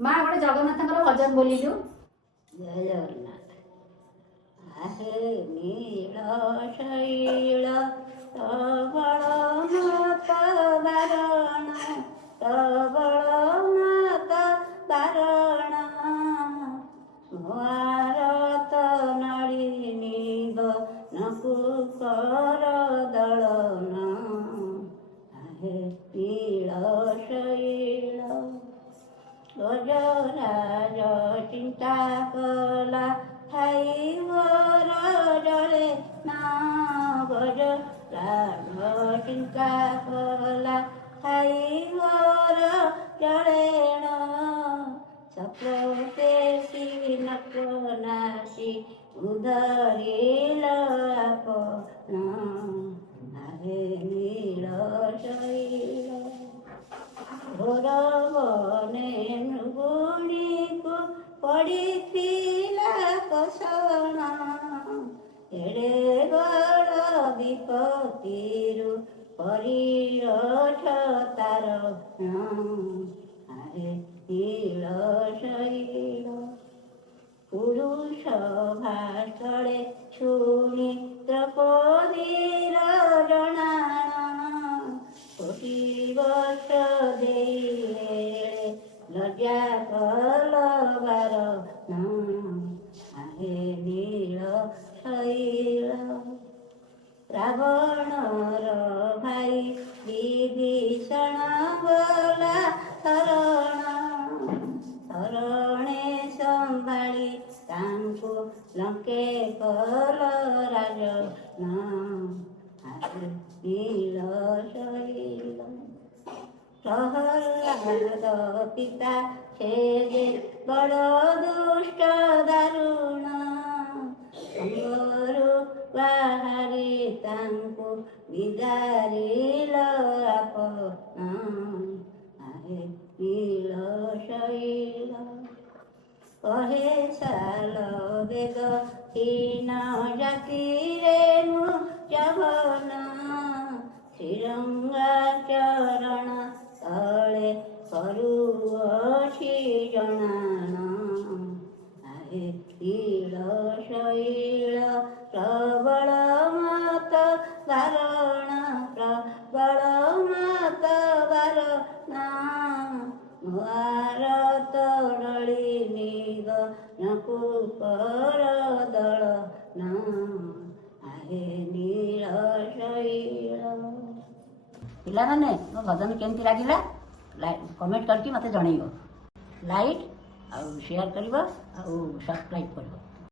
ମା ଗୋଟେ ଜଗନ୍ନାଥଙ୍କର ଭଜନ ବୋଲିଲୁ। ଜୟ ଜଗନ୍ନାଥ। ଆହେ ନୀଳ ଶୈଳ ତବଳ ମତ ବାରଣ ତବଳ ମତ ବାରଣ ଭାରତ ନଳିନୀ ବନକୁ କର ଦଳନ ଆହେ ନୀଳ ଶୈଳ ଗଜରାଜ ଚିନ୍ତା କଲା ଖାଇବର ଜଳେ ନା ଗଜରାଜ ଚିନ୍ତା କଲା ଖାଇବର ଜଳେଣ ସପ୍ରପେଶୀ ନକ ନାଶୀ ଉଦରିଲ ଆପଣ ଆହେ ନୀଳ ଶୈଳ ଘୋର ବନେ ମୃଗୁଣୀକୁ ପଡ଼ିଥିଲା କଷଣ ଏଡ଼େ ବଡ଼ ବିପତ୍ତିରୁ ପରିରଠ ତାରଣ ଆହେ ନୀଳ ଶୈଳ ପୁରୁଷ ଭାଷଳେ ଶୁଣି ଦ୍ରୌପଦୀର ଜଣାଣ କୋଟି ବର୍ଷ ଦେଇ ଲଜ୍ଜା କଲ ବାରଣ ଆହେ ନୀଳ ଶୈଳ ରାବଣର ଭାଇ ବିଭୀଷଣ ଗଲା ଶରଣ ଶରଣେ ସମ୍ଭାଳି ତାଙ୍କୁ ଲଙ୍କେ କଲ ରାଜନ ଆହେ ନୀଳ ଶୈଳ ପ୍ରହ୍ଲାଦ ପିତା ସେ ଯେ ବଡ଼ ଦୁଷ୍ଟ ଦାରୁଣ ଅଙ୍ଗରୁ ବାହାରି ତାଙ୍କୁ ବିଦାରିଲ ଆପଣ ଆହେ ନୀଳ ଶୈଳ କହେ ସାଲ ବେଗ ହୀନ ଜାତିରେ ମୁଁ ଜଗନ ଶ୍ରୀରଙ୍ଗା ଚରଣ ତଳେ କରୁଅଛି ଜଣାଣ ଆହେ ନୀଳ ଶୈଳ ପ୍ରବଳ ମତ ବାରଣ ପ୍ରବଳ ମତ ବାରଣ ଭାରତ ନଳିନୀ ବନକୁ କର ଦଳନ ଆହେ ନୀଳ ଶୈଳ। ପିଲାମାନେ ମୋ ଭଜନ କେମିତି ଲାଗିଲା କମେଣ୍ଟ କରିକି ମୋତେ ଜଣେଇବ। ଲାଇକ୍ ଆଉ ସେୟାର କରିବ ଆଉ ସବସ୍କ୍ରାଇବ୍ କରିବ।